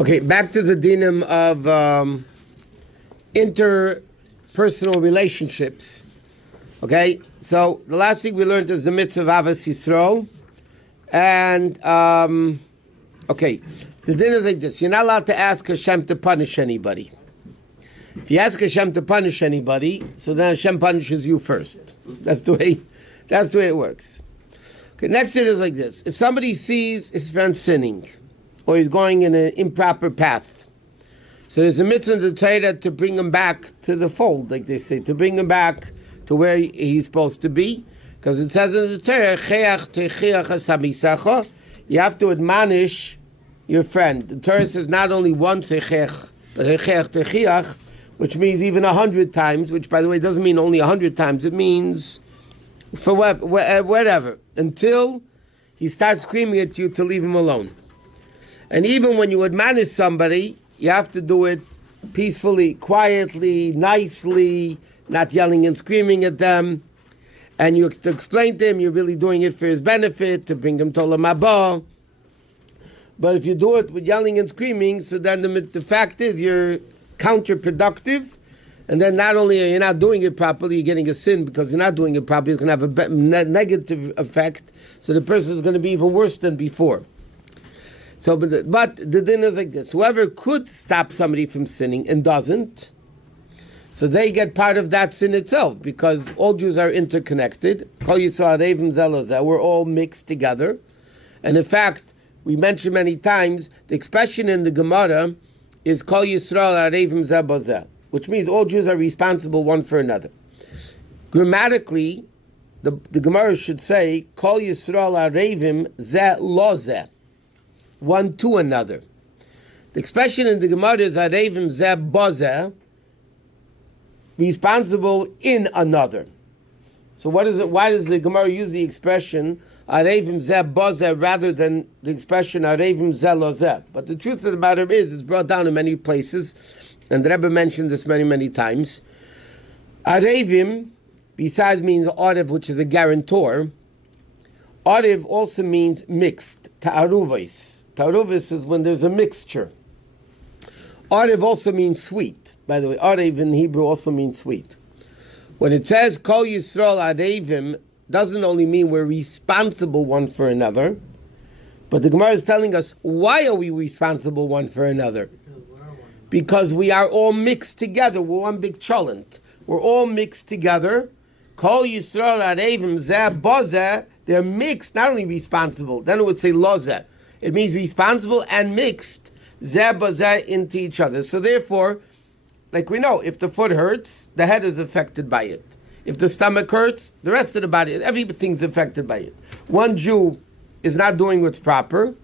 Okay, back to the dinim of interpersonal relationships. Okay, so the last thing we learned is the mitzvah of Avos Yisrael. And, okay, the din is like this. You're not allowed to ask Hashem to punish anybody. If you ask Hashem to punish anybody, so then Hashem punishes you first. That's the way it works. Okay, next thing is like this. If somebody sees his friend sinning, or he's going in an improper path, so there's a mitzvah in the Torah to bring him back to the fold, like they say, to bring him back to where he's supposed to be. Because it says in the Torah, you have to admonish your friend. The Torah says not only once, but which means even 100 times, which, by the way, doesn't mean only 100 times. It means for whatever, until he starts screaming at you to leave him alone. And even when you admonish somebody, you have to do it peacefully, quietly, nicely, not yelling and screaming at them. And you have to explain to him you're really doing it for his benefit, to bring him to Olam Haba. But if you do it with yelling and screaming, so then the fact is you're counterproductive. And then not only are you not doing it properly, you're getting a sin because you're not doing it properly. It's going to have a negative effect. So the person is going to be even worse than before. So, but the din is like this. Whoever could stop somebody from sinning and doesn't, so they get part of that sin itself, because all Jews are interconnected. We're all mixed together. And in fact, we mentioned many times, the expression in the Gemara is Kol Yisrael Arevim Zeh Bozeh, which means all Jews are responsible one for another. Grammatically, the Gemara should say Kol Yisrael Arevim Zeh Lo Zeh, one to another. The expression in the Gemara is Arevim Zeh Bozeh, responsible in another. So what is it? Why does the Gemara use the expression Arevim Zeh Bozeh rather than the expression Arevim Zeh Lo Zeh? But the truth of the matter is, it's brought down in many places, and the Rebbe mentioned this many, many times. Arevim, besides means Arev, which is a guarantor, Arev also means mixed, ta'aruvos. Ta'aruvos is when there's a mixture. Arev also means sweet. By the way, Arev in Hebrew also means sweet. When it says Kol Yisrael Arevim, doesn't only mean we're responsible one for another, but the Gemara is telling us, why are we responsible one for another? Because we are all mixed together. We're one big cholent. We're all mixed together. Kol Yisrael Arevim Zeh Bozeh, they're mixed, not only responsible, then it would say Lozeh. It means responsible and mixed, Zeh Bozeh, into each other. So therefore, like we know, if the foot hurts, the head is affected by it. If the stomach hurts, the rest of the body, everything's affected by it. One Jew is not doing what's proper,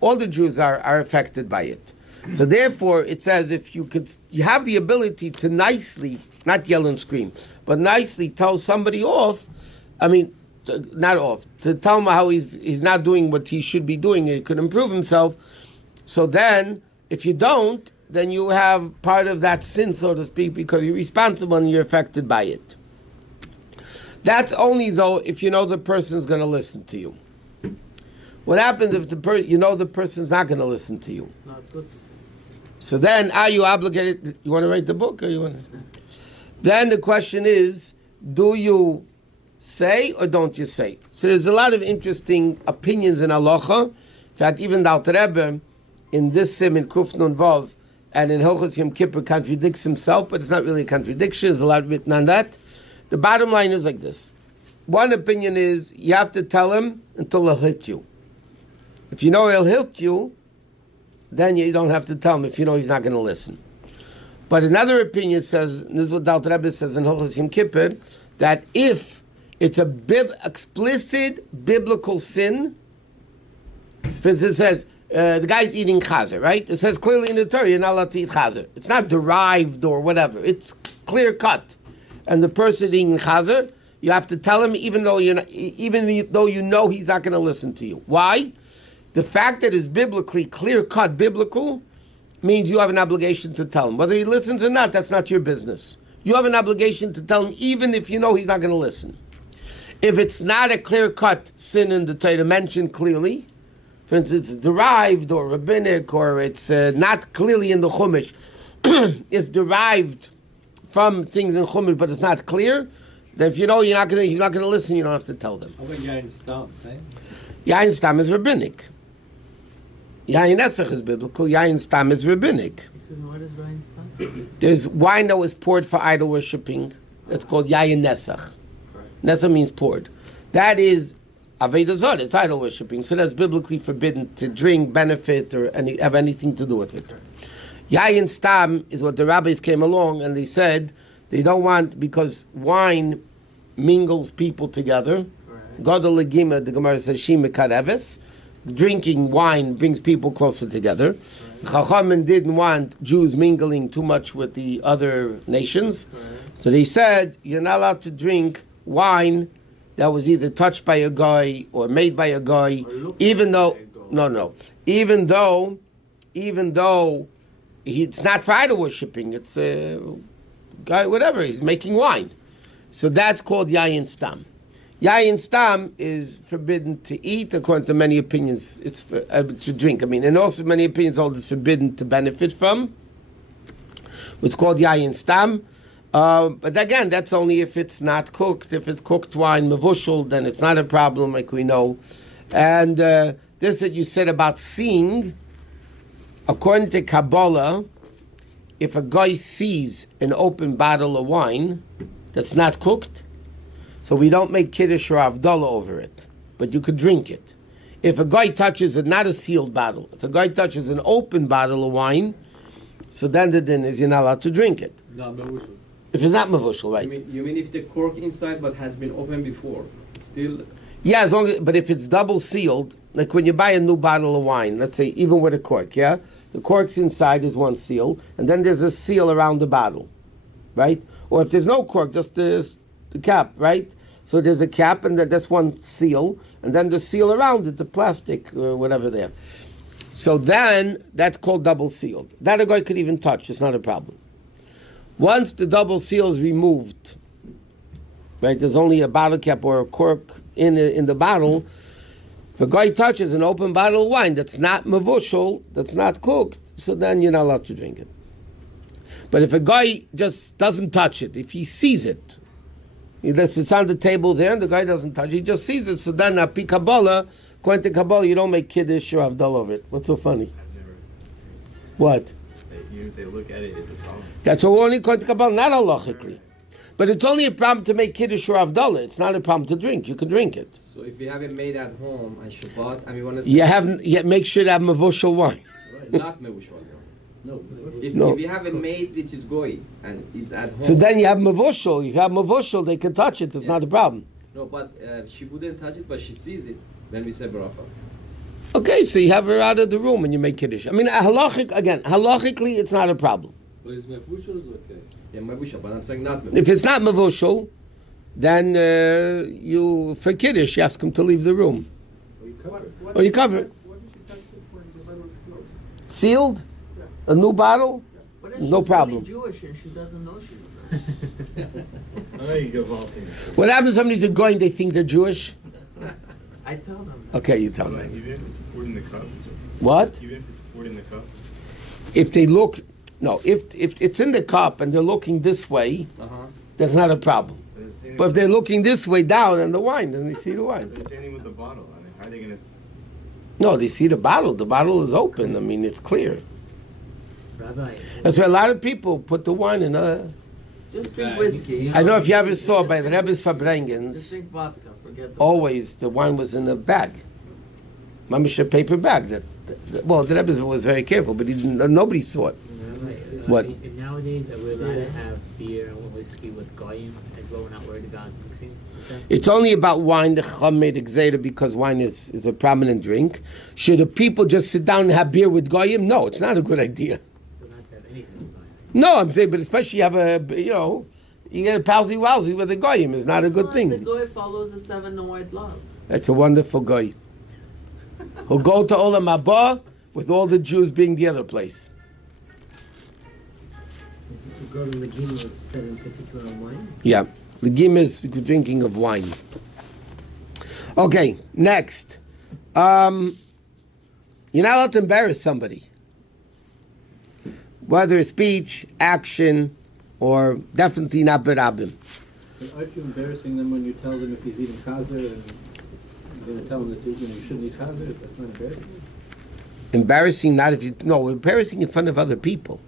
all the Jews are affected by it. So therefore, it says if you have the ability to nicely, not yell and scream, but nicely tell somebody off, not off, to tell him how he's not doing what he should be doing, he could improve himself. So then, if you don't, then you have part of that sin, so to speak, because you're responsible and you're affected by it. That's only, though, if you know the person's going to listen to you. What happens if you know the person's not going to listen to you? Not good. So then, are you obligated? You want to write the book, or you want to? Then the question is, do you say or don't you say? So there's a lot of interesting opinions in halacha. In fact, even the Alter Rebbe in this sim in Kuf Nun Vav and in Hilchos Yom Kippur contradicts himself, but it's not really a contradiction. There's a lot written on that. The bottom line is like this. One opinion is you have to tell him until he'll hit you. If you know he'll hit you, then you don't have to tell him if you know he's not going to listen. But another opinion says, and this is what the Alter Rebbe says in Hilchos Yom Kippur, that if it's a explicit biblical sin, for instance, it says, the guy's eating chazer, right? It says clearly in the Torah, you're not allowed to eat chazer. It's not derived or whatever. It's clear cut. And the person eating chazer, you have to tell him, even though you know he's not going to listen to you. Why? The fact that it's biblically clear cut, biblical, means you have an obligation to tell him. Whether he listens or not, that's not your business. You have an obligation to tell him, even if you know he's not going to listen. If it's not a clear cut sin in the Torah mentioned clearly, For instance, it's derived or rabbinic, or it's not clearly in the Chumash. It's derived from things in Chumash, but it's not clear. Then if you know you're not gonna listen, you don't have to tell them. How about Yain Stam? Yain Stam is rabbinic. Yain Nesach is biblical. Yain Stam is rabbinic. What is Yain Stam? There's wine that was poured for idol worshipping. That's called Yain Nesach. Nesach means poured. That is Aveda Zod. It's idol worshipping. So that's biblically forbidden to drink, benefit, or have anything to do with it. Yain Stam is what the rabbis came along and they said they don't want, because wine mingles people together. Gadol legima, the Gemara says, Shima kareves. Drinking wine brings people closer together. The Chachamim didn't want Jews mingling too much with the other nations. So they said, you're not allowed to drink wine that was either touched by a guy or made by a guy, even though it's not for idol worshipping, it's a guy, whatever, he's making wine. So that's called Yayin Stam. Yayin Stam is forbidden to eat, according to many opinions. It's for, to drink, and also many opinions hold it's forbidden to benefit from. It's called Yayin Stam. But again, that's only if it's not cooked. If it's cooked wine, mevushal, then it's not a problem, like we know. And this that you said about seeing, according to Kabbalah, if a guy sees an open bottle of wine that's not cooked, so we don't make kiddush or avdallah over it, but you could drink it. If a guy touches not a sealed bottle, if a guy touches an open bottle of wine, so then the din is you're not allowed to drink it. No, mevushal. If it's not mevushal, right? You mean if the cork inside but has been opened before, still? Yeah, as long as, but if it's double sealed, like when you buy a new bottle of wine, let's say even with a cork, yeah, the cork's inside is one seal, and then there's a seal around the bottle, right? Or if there's no cork, just the cap, right? So there's a cap, and that's one seal, and then the seal around it, the plastic or whatever there. So then that's called double sealed. That a guy could even touch; it's not a problem. Once the double seal is removed, right? There's only a bottle cap or a cork in the bottle. If a guy touches an open bottle of wine that's not mevushal, that's not cooked, so then you're not allowed to drink it. But if a guy just doesn't touch it, if he sees it, it's on the table there, and the guy doesn't touch it, he just sees it, so then api Kabbalah, according to Kabbalah, you don't make kiddush or avdallah over it. What's so funny? What? If they look at it, it's a problem. That's what we're only according to Kabbalah, not halachically. But it's only a problem to make kiddush or avdallah. It's not a problem to drink. You can drink it. So if we have it made at home on Shabbat, and we want to... Make sure to have mevushal wine. Not mevushal. No. If we have it made, which is goy, and it's at home... So then you have mevushal. If you have mevushal, they can touch it. It's not a problem. No, but she wouldn't touch it, but she sees it. Then we say bracha. Okay, so you have her out of the room and you make kiddush. Halachically, it's not a problem. But is mevushal is okay? Yeah, mevushal, but I'm saying not mevushal. If it's not mevushal, then for kiddush, you ask him to leave the room. Or you cover it. What if she touched it when the bottle is closed? Sealed? Yeah. A new bottle? What if No she's problem. really Jewish and she doesn't know she's I know you give all things. What happens if somebody's a goy and they think they're Jewish? I tell them. Okay, you tell me. Even if it's poured in the cup. It's okay. What? Even if it's poured in the cup. If they look, no, if it's in the cup and they're looking this way, that's not a problem. But if they're looking this way down in the wine, then they see the wine. But it's same with the bottle. I mean, how are they going to... No, they see the bottle. The bottle is open. I mean, it's clear. Rabbi. That's why a lot of people put the wine in a... Just drink whiskey. I know if you ever saw by the Rebbe's Just Fabrengens, drink vodka. Forget the always the wine was in a bag. Mamish, a paper bag. The Rebbe was very careful, but nobody saw it. What? And nowadays, are we allowed to have beer and whiskey with goyim as well? We're not worried about mixing with them? It's only about wine. The Chacham made Gzeira because wine is a prominent drink. Should the people just sit down and have beer with goyim? No, it's not a good idea. So not to have anything with goyim. No, I'm saying, but especially you have you get a palsy-walsy with a goyim is not a good The thing. guy follows the 7 white laws. That's a wonderful guy. He'll go to Olam Haba with all the Jews being the other place. To go to the Gima with 752 on wine? Yeah, the Gim is drinking of wine. Okay, next. You're not allowed to embarrass somebody. Whether it's speech, action, or definitely not berabim. But aren't you embarrassing them when you tell them if he's eating chazer and you're going to tell him that you shouldn't eat chazer? That's not embarrassing. Embarrassing, not if you... No, embarrassing in front of other people.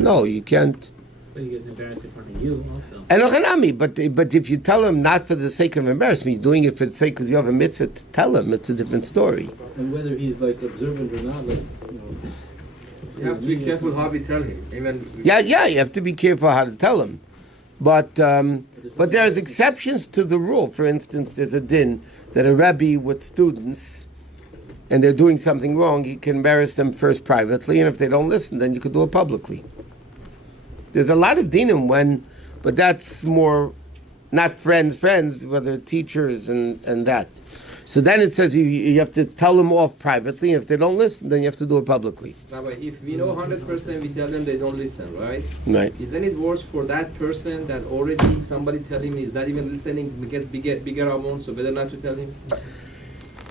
No, you can't... But he gets embarrassed in front of you also. Enochanami, but if you tell him not for the sake of embarrassment, you're doing it for the sake because you have a mitzvah to tell him, it's a different story. And whether he's like observant or not, like, you know... You have to be careful how we tell him. Even Yeah, you have to be careful how to tell him. But there's exceptions to the rule. For instance, there's a din that a Rebbe with students, and they're doing something wrong, you can embarrass them first privately, and if they don't listen, then you could do it publicly. There's a lot of dinim but that's more not friends, whether teachers and that. So then it says you have to tell them off privately. If they don't listen, then you have to do it publicly. Rabbi, if we know 100% we tell them they don't listen, right? Right. Isn't it worse for that person that already somebody telling me is not even listening, gets bigger amount, so better not to tell him?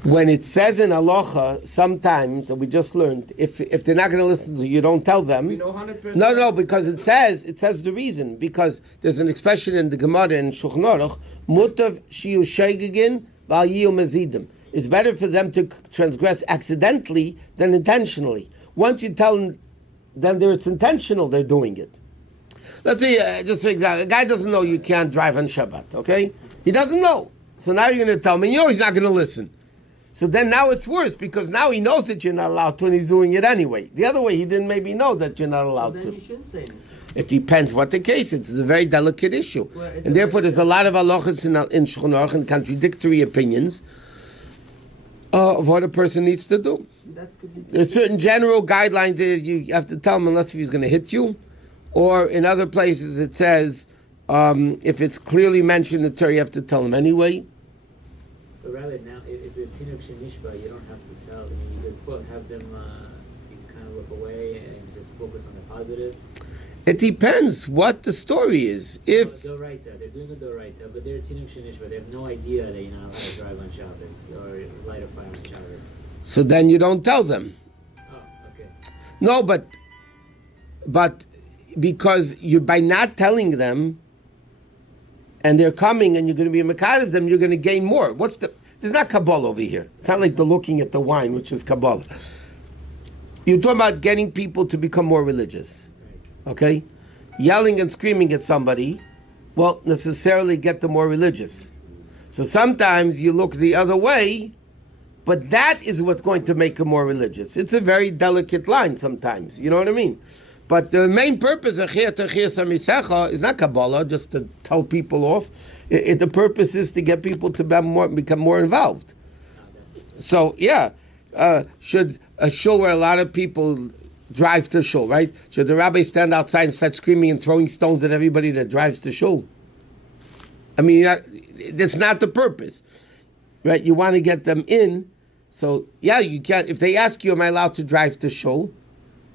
When it says in halacha, sometimes, and we just learned, if they're not going to listen to you, don't tell them. We know 100%. No, because it says the reason. Because there's an expression in the Gemara in Shulchan Aruch, mutav shiyu sheigegin v'al yiyu mezidim. It's better for them to transgress accidentally than intentionally. Once you tell them, then it's intentional, they're doing it. Let's say, just for example, a guy doesn't know you can't drive on Shabbat, okay? He doesn't know. So now you're going to tell him, and you know he's not going to listen. So then now it's worse, because now he knows that you're not allowed to, and he's doing it anyway. The other way, he didn't maybe know that you're not allowed Then to. you shouldn't say anything. It depends what the case is. It's a very delicate issue. Well, it's And a therefore, very there's a lot of halachas in Shulchan Aruch and contradictory opinions of what a person needs to do. That could be. There's certain general guidelines that you have to tell him unless he's going to hit you. Or in other places, it says, if it's clearly mentioned in the Torah, you have to tell him anyway. But rather now, if the tinuk shenishba, you don't have to tell them. You could have them, you can kind of look away and just focus on the positive. It depends what the story is. If They're doing a doraita, but they're tinuk shenishba. They have no idea that you're not allowed to drive on Shabbos or light a fire on Shabbos. so, then you don't tell them. Oh, okay. No, but because you by not telling them, and they're coming, and you're going to be a mekad of them, you're going to gain more. There's not Kabbalah over here. It's not like the looking at the wine, which is Kabbalah. You're talking about getting people to become more religious. Okay? Yelling and screaming at somebody won't necessarily get them more religious. So sometimes you look the other way, but that is what's going to make them more religious. It's a very delicate line sometimes. You know what I mean? But the main purpose of Chiyat Samisecha is not Kabbalah, just to tell people off. The purpose is to get people to become more involved. So, yeah, should a shul where a lot of people drive to shul, right? Should the rabbi stand outside and start screaming and throwing stones at everybody that drives to shul? I mean, that's not the purpose, right? You want to get them in. So, yeah, you can't. If they ask you, am I allowed to drive to shul?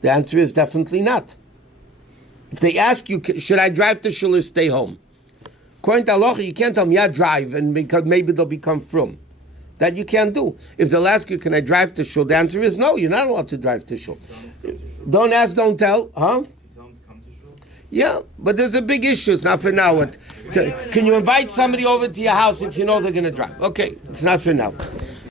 The answer is definitely not. If they ask you, should I drive to shul or stay home? According to halacha, you can't tell them, yeah, drive, and because maybe they'll become frum. That you can't do. If they'll ask you, can I drive to shul? The answer is no, you're not allowed to drive to shul. Don't ask, don't tell. Huh? Yeah, but there's a big issue. It's not for now. Can you invite somebody over to your house if you know they're going to drive? Okay, it's not for now.